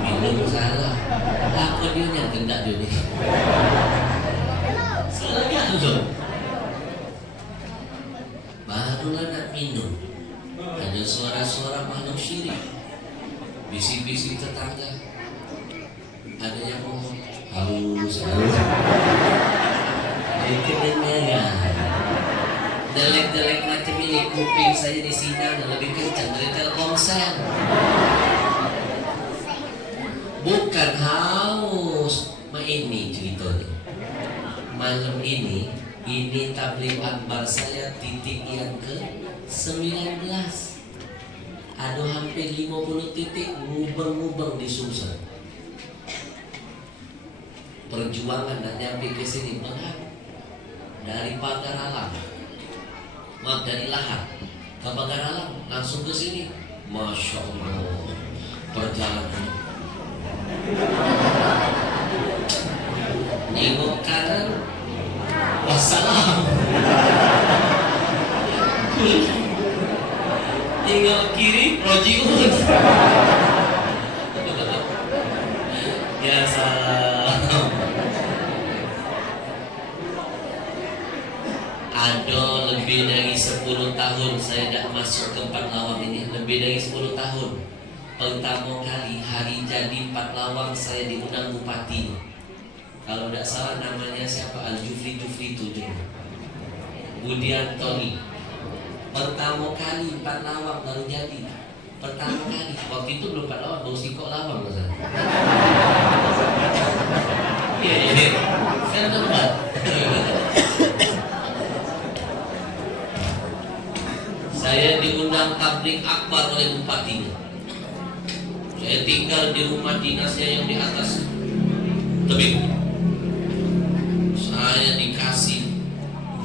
Minum salah. Aku dia yang gendak dia ni. Salah kan tu? Barulah nak minum. Ada suara-suara makhluk syirik. Bisik-bisik tetangga. Ada yang ngomong haus. Kedengaran. Delek-delek macam ini kuping saya di sini lebih kencang dari Telkomsel. Bukan haus. Ini ceritanya. Malam ini tabligh akbar saya titik yang ke-19. Ada hampir 50 titik ngubeng-ngubeng di Sulsel. Perjuangan dan nyampe ke sini berat. Dari Pagar Alam, dari Lahar ke Pagar Alam langsung ke sini. Masya Allah, perjalanan. Nengok kanan, wassalam. Nengok kiri, rojiun. Ya salam. Ada lebih dari 10 tahun saya dah masuk ke Empat Lawang ini. Lebih dari 10 tahun. Pertama kali hari jadi Empat Lawang saya diundang bupati. Kalau tidak salah namanya siapa? Al-Jufri itu dulu. Budi Antoni. Pertama kali Empat Lawang baru jadi. Pertama kali. Waktu itu belum Empat Lawang, baru Sikok Lawang masa. Iya. Saya tempat. Saya diundang tabligh akbar oleh bupatinya. Saya tinggal di rumah dinasnya yang di atas tebing. Saya dikasih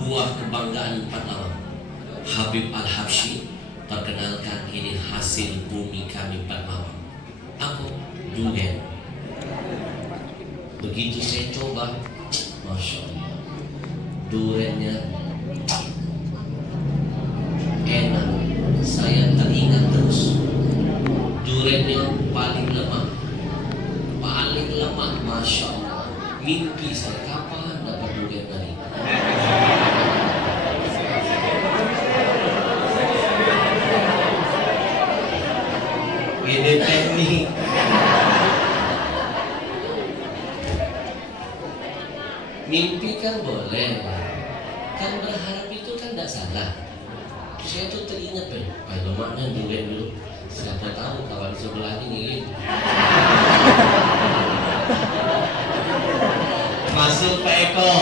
buah kebanggaan Empat Lawang. Habib Al-Habsyi, perkenalkan ini hasil bumi kami Empat Lawang. Aku durian. Begitu saya coba, Masya Allah, duriannya enak. Saya teringat terus durian yang paling lemah, Masya Allah. Mimpi saya kapan dapat durian tadi. Ini teknik. Mimpi kan boleh, kan berharap itu kan tidak salah. Saya tuh teringat bagaimana durian dulu. Siapa tahu kawan sebelah ini masuk Pak Eko.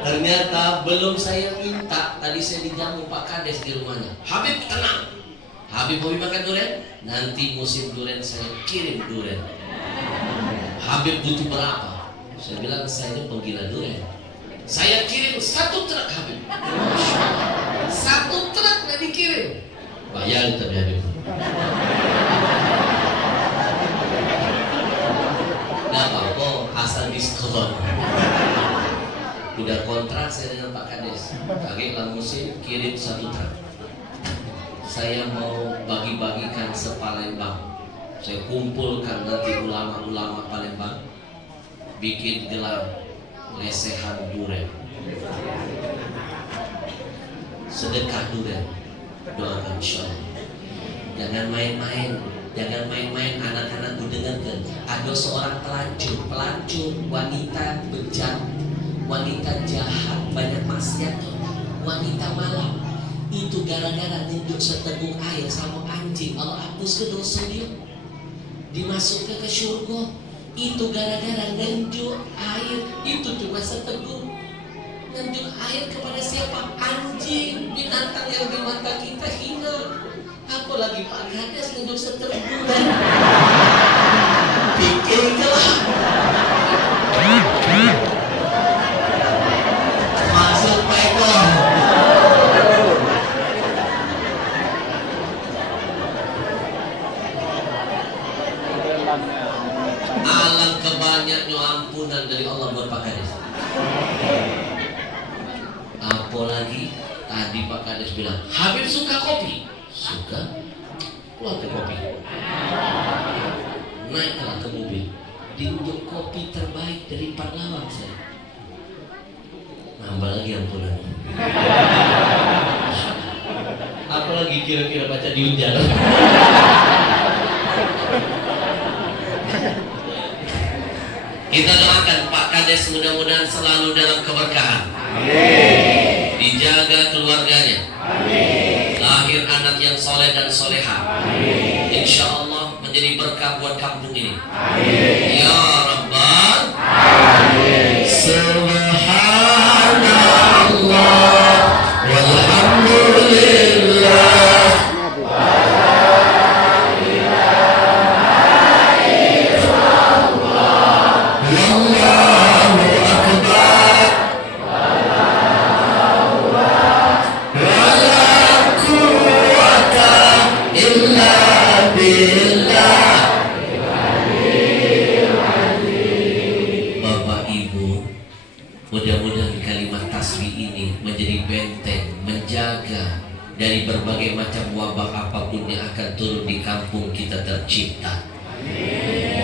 Ternyata belum saya minta, tadi saya dijamu Pak Kades di rumahnya. Habib tenang, Habib mau makan durian, nanti musim durian saya kirim durian. Habib butuh berapa? Saya bilang saya ini penggila durian. Saya kirim 1 truk Habib. 1 truk nggak dikirim. Bayar tapi Habib. Nggak apa-apa, asal diskon. Udah kontrak saya dengan Pak Kades. Akhirnya musim kirim 1 truk. Saya mau bagi-bagikan se-Palembang. Saya kumpulkan nanti ulama-ulama Palembang, bikin gelar lesehan durian, sedekah durian. Doakan insyaallah. Jangan main-main. Jangan main-main anak-anakku, dengarkan. Ada seorang pelacur wanita bejat, wanita jahat, banyak maksiat, wanita malam. Itu gara-gara nunjuk seteguk air sama anjing, Allah hapus ke dosa dia, dimasukkan ke surga. Itu gara-gara nunjuk air, itu cuma seteguk. Nunjuk air kepada siapa? Anjing, binatang yang di mata kita hina. Aku lagi Pak Kades nunjuk seteguk. Pikir lah. Masuk pekor. Alangkah banyaknya ampunan dari Allah buat Pak Kades. Apalagi tadi Pak Kades bilang, Habib suka kopi. Suka? Keluar ke kopi. Naiklah ke mobil. Diunjuk kopi terbaik dari Pahlawan saya. Nambah lagi ampunan. Apalagi kira-kira baca di unjar. Kita doakan Pak Kades mudah-mudahan selalu dalam keberkahan. Amin. Dijaga keluarganya. Amin. Lahir anak yang soleh dan soleha. Amin. Insya Allah menjadi berkah buat kampung ini. Amin. Ya Rabbal Alamin. Subhanallah walhamdulillah. Mudah-mudahan kalimat tasbih ini menjadi benteng menjaga dari berbagai macam wabah apapun yang akan turun di kampung kita tercipta.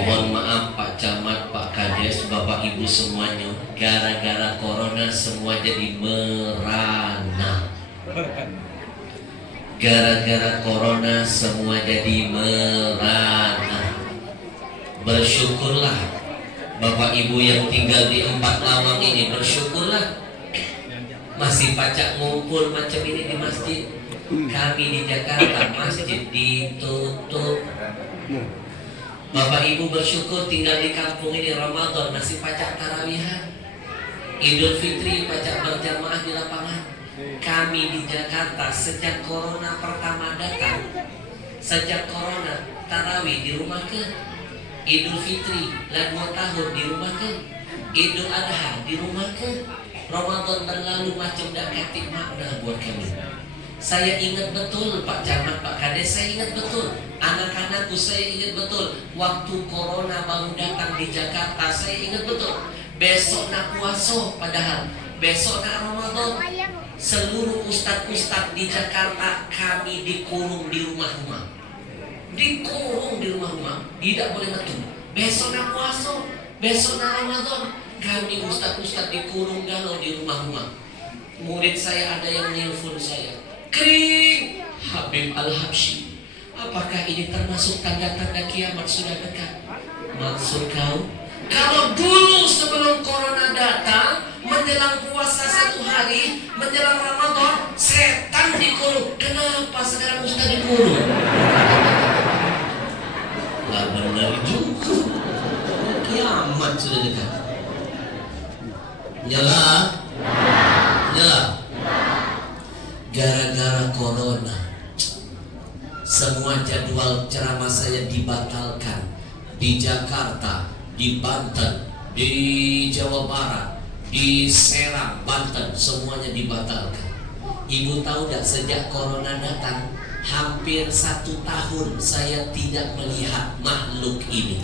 Mohon maaf Pak Camat, Pak Kades, Bapak Ibu semuanya, gara-gara corona semua jadi merana. Gara-gara corona semua jadi merana. Bersyukurlah Bapak Ibu yang tinggal di 4 lawang ini, bersyukurlah masih pacak ngumpul macam ini di masjid. Kami di Jakarta masjid ditutup. Bapak Ibu bersyukur tinggal di kampung ini, Ramadan masih pacak tarawihan, Idul Fitri pacak berjamaah di lapangan. Kami di Jakarta sejak corona pertama datang, sejak corona tarawih di rumah ke, Idul Fitri lah 2 tahun di rumah ke, Idul Adha di rumah ke, Ramadan berlalu macam dak katik makna buat kami. Saya ingat betul Pak Camat, Pak Kades, saya ingat betul anak-anakku, saya ingat betul waktu corona baru datang di Jakarta, saya ingat betul besok nak puasa, padahal besok nak Ramadan. Seluruh ustadz-ustadz di Jakarta kami dikurung di rumah-rumah, dikurung di rumah-rumah, tidak boleh metu. Besok nak puasa, besok nak Ramadan, kami ustadz-ustadz dikurung galau di rumah-rumah. Murid saya ada yang nelfon saya, Kering Habib Al-Habsyi, apakah ini termasuk tanda-tanda kiamat sudah dekat? Maksud kau, kalau dulu sebelum corona datang, menjelang puasa 1 hari, menjelang Ramadan, setan dikurung, kenapa sekarang ustadz dikurung? Gak benar juga. Kiamat sudah dekat. Nyala? Nyala? Gara-gara corona, semua jadwal ceramah saya dibatalkan. Di Jakarta, di Banten, di Jawa Barat, di Serang, Banten, semuanya dibatalkan. Ibu tahu tidak, sejak corona datang hampir 1 tahun saya tidak melihat makhluk ini.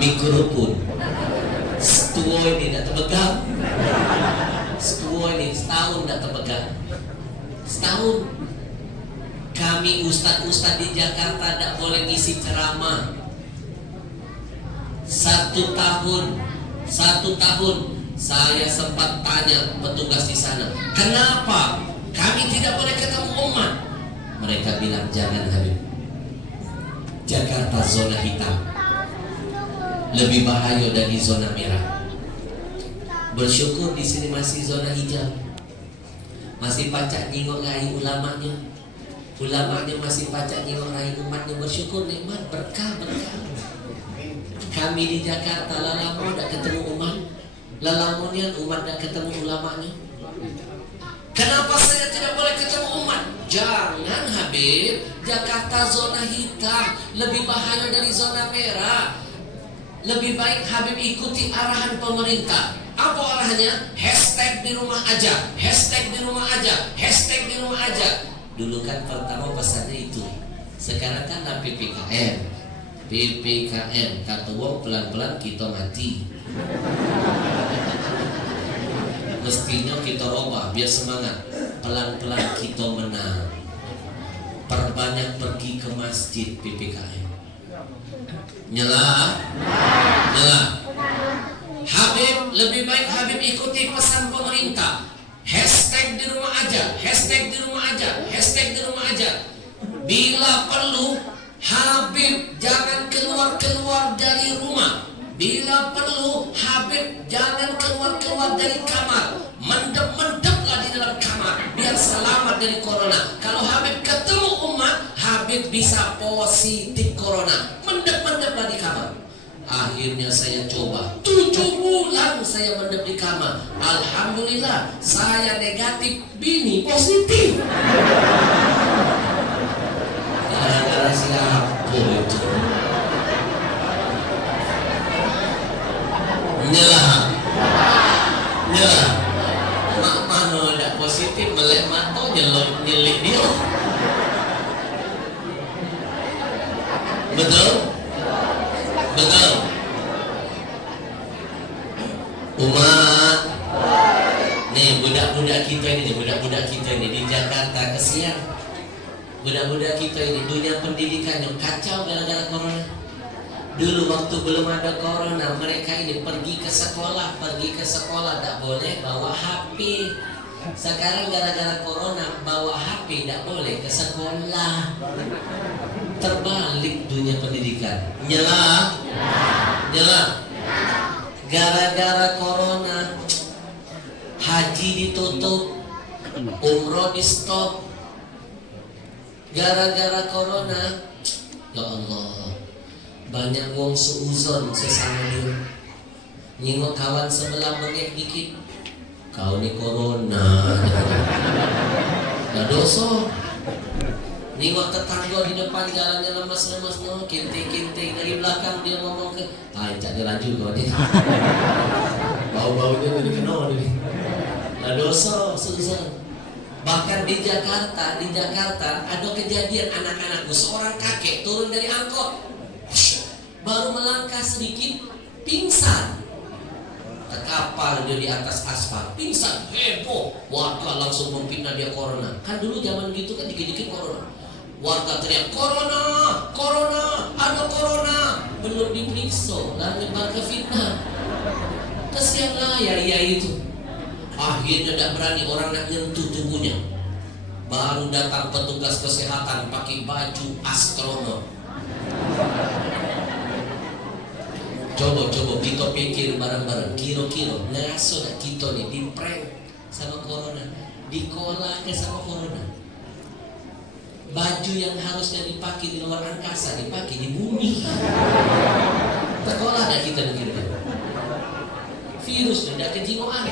Mikrofon setua ini tidak terpegang. Setua ini setahun tidak terpegang. Setahun. Kami ustadz-ustadz di Jakarta tidak boleh ngisi ceramah. 1 tahun saya sempat tanya petugas di sana, kenapa kami tidak boleh ketemu umat? Mereka bilang jangan Habib, Jakarta zona hitam, lebih bahaya dari zona merah. Bersyukur di sini masih zona hijau, masih pacak nengok rai ulamanya, masih pacak nengok rai umatnya. Bersyukur, nikmat, berkah. Kami di Jakarta lalamu dah ketemu umat, lalamunian umat dah ketemu ulamanya. Kenapa saya tidak boleh ketemu umat? Jangan Habib, Jakarta zona hitam, lebih bahaya dari zona merah. Lebih baik Habib ikuti arahan pemerintah. Apa arahannya? Hashtag di rumah aja, hashtag di rumah aja, hashtag di rumah aja. Dulu kan pertama pesannya itu. Sekarang kan ada PPKM. Kata wong pelan-pelan kita mati. Mestinya kita robah biar semangat. Pelan-pelan kita menang. Perbanyak pergi ke masjid PPKM. Nyala. Habib, lebih baik Habib ikuti pesan pemerintah. Hashtag di rumah aja, hashtag di rumah aja, hashtag di rumah aja. Bila perlu Habib jangan keluar dari rumah. Bila perlu Habib jangan keluar dari kamar. Mendep-mendeplah di dalam kamar biar selamat dari corona. Kalau Habib ketemu umat, Habib bisa positif corona. Mendep-mendeplah di kamar. Akhirnya saya coba 7 bulan saya mendep di kamar. Alhamdulillah saya negatif, bini positif. Gara-gara siapa itu? Nyelah. Mak mano tidak positif melek mato nyelik dia. Betul. Umat, nih budak-budak kita ini di Jakarta kesian. Budak-budak kita ini dunia pendidikan yang kacau gara-gara corona. Dulu waktu belum ada corona, mereka ini pergi ke sekolah tak boleh bawa HP. Sekarang gara-gara corona bawa HP tak boleh ke sekolah. Terbalik dunia pendidikan. Nyala. Gara-gara corona haji ditutup, umroh di stop. Gara-gara corona, ya Allah, banyak wong seuzon sesama dia. Nyingok kawan sebelah bengek dikit, kau ni corona. Nah dosa. Nengok tetangga di depan jalannya lemas-lemas, no, kinting-kinting dari belakang dia ngomong ke, cak dia laju kau ni. Bau-baunya dari kena ni. Nah dosa, susah. Bahkan di Jakarta ada kejadian anak-anakku, seorang kakek turun dari angkot, baru melangkah sedikit, pingsan. Terkapar dia di atas aspal, pingsan, heboh. Warga langsung memfitnah dia corona. Kan dulu zaman gitu kan dikit-dikit corona. Warga teriak corona, ada corona. Belum diperiksa, lah nyebar ke fitnah. Kesianlah ya itu. Akhirnya tidak berani orang nak nyentuh tubuhnya. Baru datang petugas kesehatan pakai baju astronom. Coba kita pikir bareng-bareng, kira-kira ngaso nak kita ni di-prank sama corona, dikolah ke sama corona. Baju yang harusnya dipakai di luar angkasa dipakai di bumi. Terkolah dah kita negeri. Virus tidak kejingoan,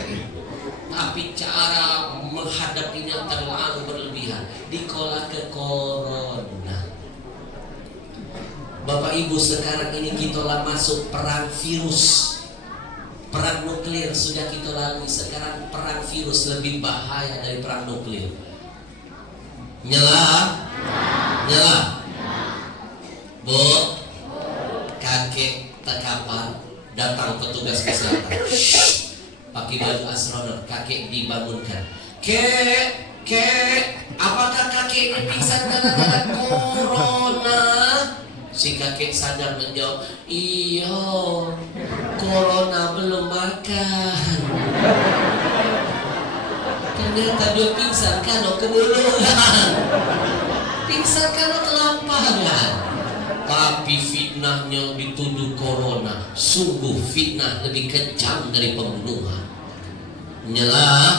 tapi cara menghadapinya terlalu berlebihan. Dikolah ke corona. Bapak Ibu, sekarang ini kita lah masuk perang virus. Perang nuklir sudah kita lalui. Sekarang perang virus lebih bahaya dari perang nuklir. Nyala. Bu, kakek terkapar, datang petugas kesehatan. Pakai baju astronot, kakek dibangunkan. Kek, apakah kakek ini pingsan gara-gara corona? Si kakek sadar menjawab, iya, corona belum makan. Ternyata dia pingsan karena kebuluhan. Pingsan karena kelaparan. Tapi fitnahnya dituduh corona. Sungguh fitnah lebih kejam dari pembunuhan. Nyala.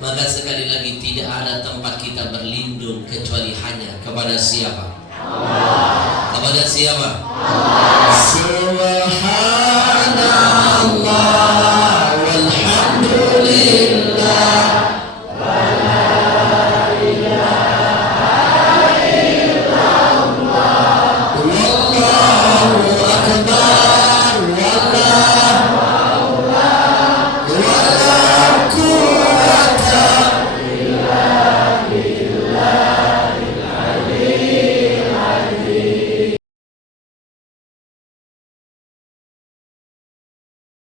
Maka sekali lagi tidak ada tempat kita berlindung kecuali hanya kepada siapa? Allah. Kepada siapa? Allah.